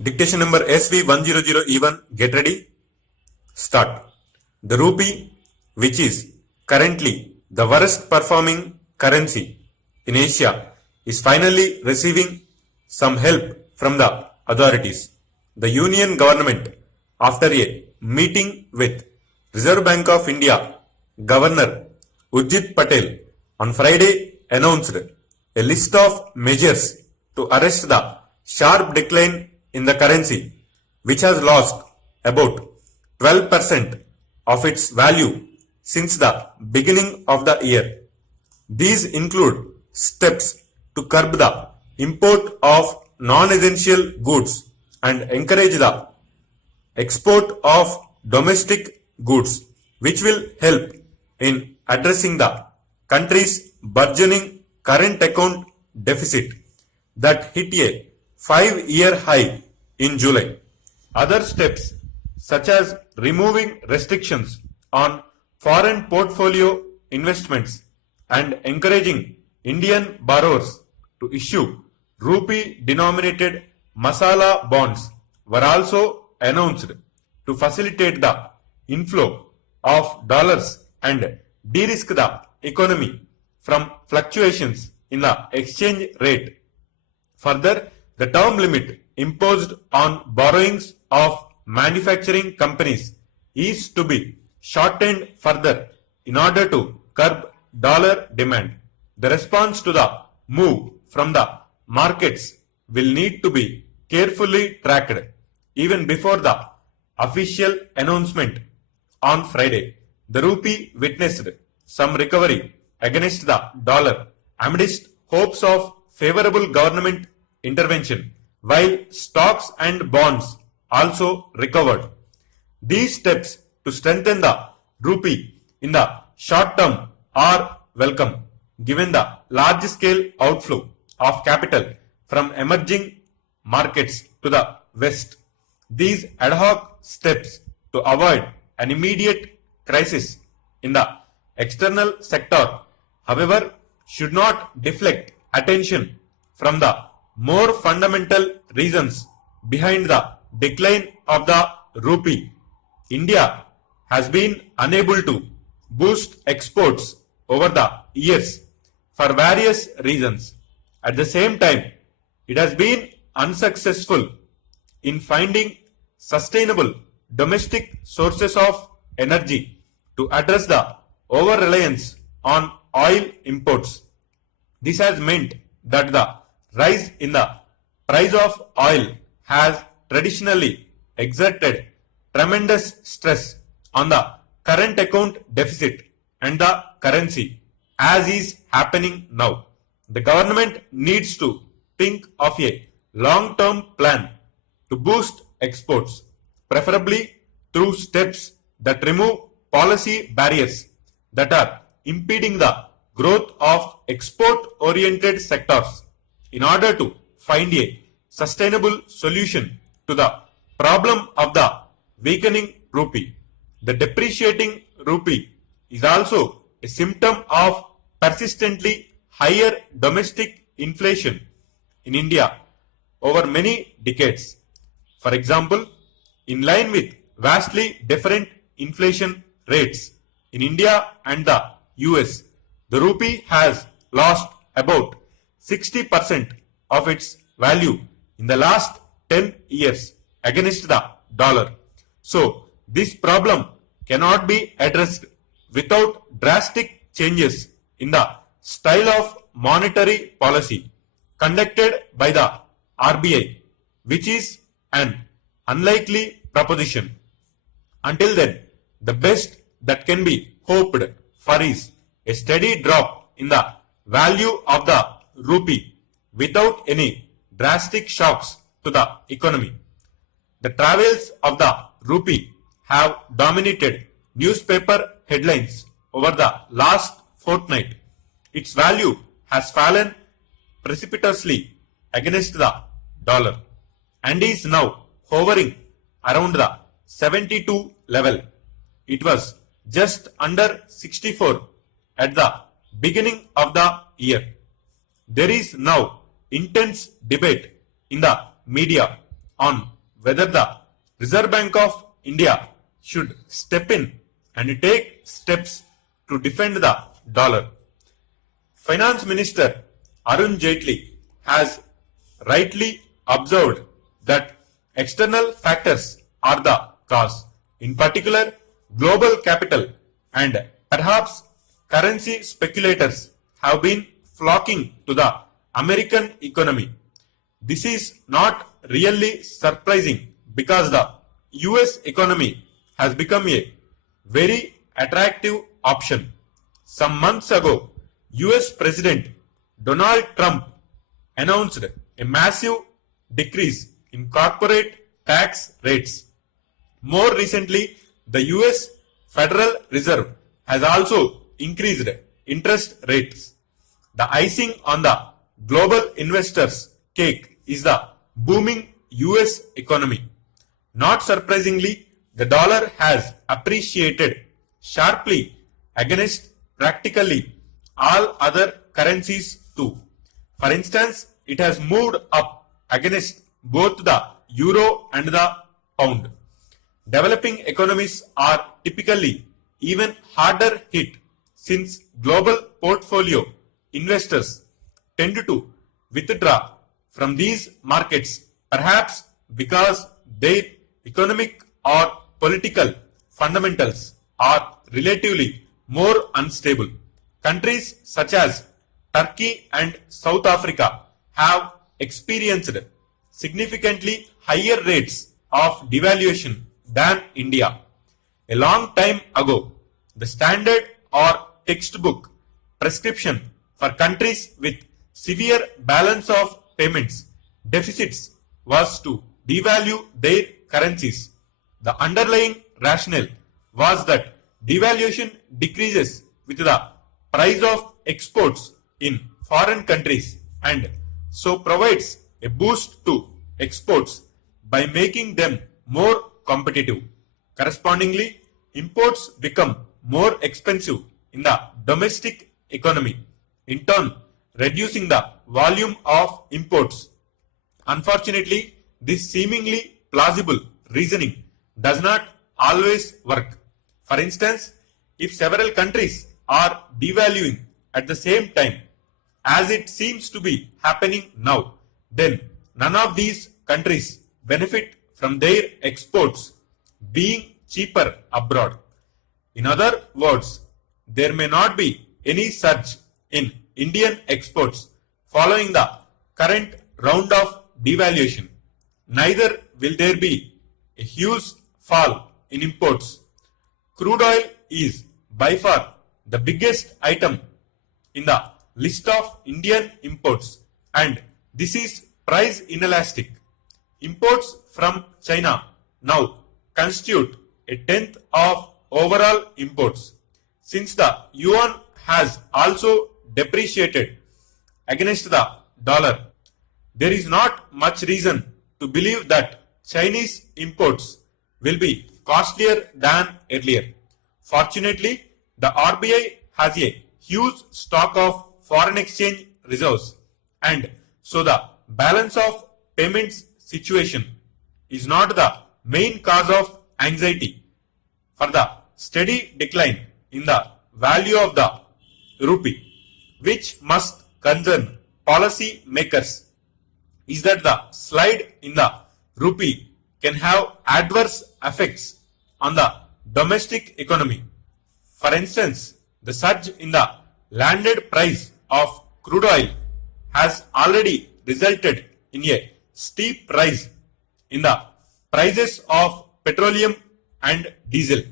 Dictation number SV100E1. Get ready. Start. The rupee, which is currently the worst performing currency in Asia, is finally receiving some help from the authorities. The Union government, after a meeting with Reserve Bank of India Governor Urjit Patel on Friday, announced a list of measures to arrest the sharp decline in the currency, which has lost about 12% of its value since the beginning of the year. These include steps to curb the import of non-essential goods and encourage the export of domestic goods, which will help in addressing the country's burgeoning current account deficit that hit a 5-year high in July. Other steps, such as removing restrictions on foreign portfolio investments and encouraging Indian borrowers to issue rupee-denominated masala bonds, were also announced to facilitate the inflow of dollars and de-risk the economy from fluctuations in the exchange rate. Further, the term limit imposed on borrowings of manufacturing companies is to be shortened further in order to curb dollar demand. The response to the move from the markets will need to be carefully tracked even before the official announcement on Friday. The rupee witnessed some recovery against the dollar amidst hopes of favorable government intervention, while stocks and bonds also recovered. These steps to strengthen the rupee in the short term are welcome, given the large scale outflow of capital from emerging markets to the West. These ad hoc steps to avoid an immediate crisis in the external sector, however, should not deflect attention from the more fundamental reasons behind the decline of the rupee. India has been unable to boost exports over the years for various reasons. At the same time, it has been unsuccessful in finding sustainable domestic sources of energy to address the over-reliance on oil imports. This has meant that the rise in the price of oil has traditionally exerted tremendous stress on the current account deficit and the currency, as is happening now. The government needs to think of a long-term plan to boost exports, preferably through steps that remove policy barriers that are impeding the growth of export-oriented sectors in order to find a sustainable solution to the problem of the weakening rupee. The depreciating rupee is also a symptom of persistently higher domestic inflation in India over many decades. For example, in line with vastly different inflation rates in India and the US, the rupee has lost about 60% of its value in the last 10 years against the dollar. So, this problem cannot be addressed without drastic changes in the style of monetary policy conducted by the RBI, which is an unlikely proposition. Until then, the best that can be hoped for is a steady drop in the value of the rupee without any drastic shocks to the economy. The travels of the rupee have dominated newspaper headlines over the last fortnight. Its value has fallen precipitously against the dollar and is now hovering around the 72 level. It was just under 64 at the beginning of the year. There is now intense debate in the media on whether the Reserve Bank of India should step in and take steps to defend the dollar. Finance Minister Arun Jaitley has rightly observed that external factors are the cause, in particular global capital and perhaps currency speculators have been flocking to the American economy. This is not really surprising because the US economy has become a very attractive option. Some months ago, US President Donald Trump announced a massive decrease in corporate tax rates. More recently, the US Federal Reserve has also increased interest rates. The icing on the global investors' cake is the booming US economy. Not surprisingly, the dollar has appreciated sharply against practically all other currencies too. For instance, it has moved up against both the euro and the pound. Developing economies are typically even harder hit since global portfolio investors tend to withdraw from these markets, perhaps because their economic or political fundamentals are relatively more unstable. Countries such as Turkey and South Africa have experienced significantly higher rates of devaluation than India. A long time ago, the standard or textbook prescription for countries with severe balance of payments deficits was to devalue their currencies. The underlying rationale was that devaluation decreases with the price of exports in foreign countries and so provides a boost to exports by making them more competitive. Correspondingly, imports become more expensive in the domestic economy, in turn reducing the volume of imports. Unfortunately, this seemingly plausible reasoning does not always work. For instance, if several countries are devaluing at the same time, as it seems to be happening now, then none of these countries benefit from their exports being cheaper abroad. In other words, there may not be any surge in Indian exports following the current round of devaluation. Neither will there be a huge fall in imports. Crude oil is by far the biggest item in the list of Indian imports, and this is price inelastic. Imports from China now constitute a tenth of overall imports. Since the yuan has also depreciated against the dollar, there is not much reason to believe that Chinese imports will be costlier than earlier. Fortunately, the RBI has a huge stock of foreign exchange reserves, and so the balance of payments situation is not the main cause of anxiety for the steady decline in the value of the rupee, which must concern policy makers, is that the slide in the rupee can have adverse effects on the domestic economy. For instance, the surge in the landed price of crude oil has already resulted in a steep rise in the prices of petroleum and diesel.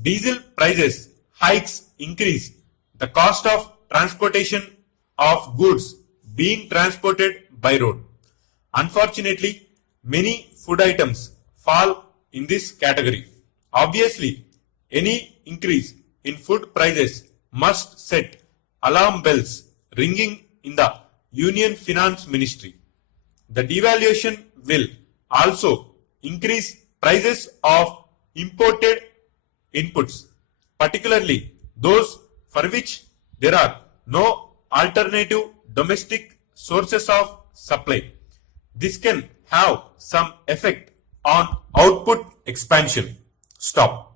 Diesel prices hikes increase the cost of transportation of goods being transported by road. Unfortunately, many food items fall in this category. Obviously, any increase in food prices must set alarm bells ringing in the Union Finance Ministry. The devaluation will also increase prices of imported inputs, particularly those for which there are no alternative domestic sources of supply. This can have some effect on output expansion. Stop.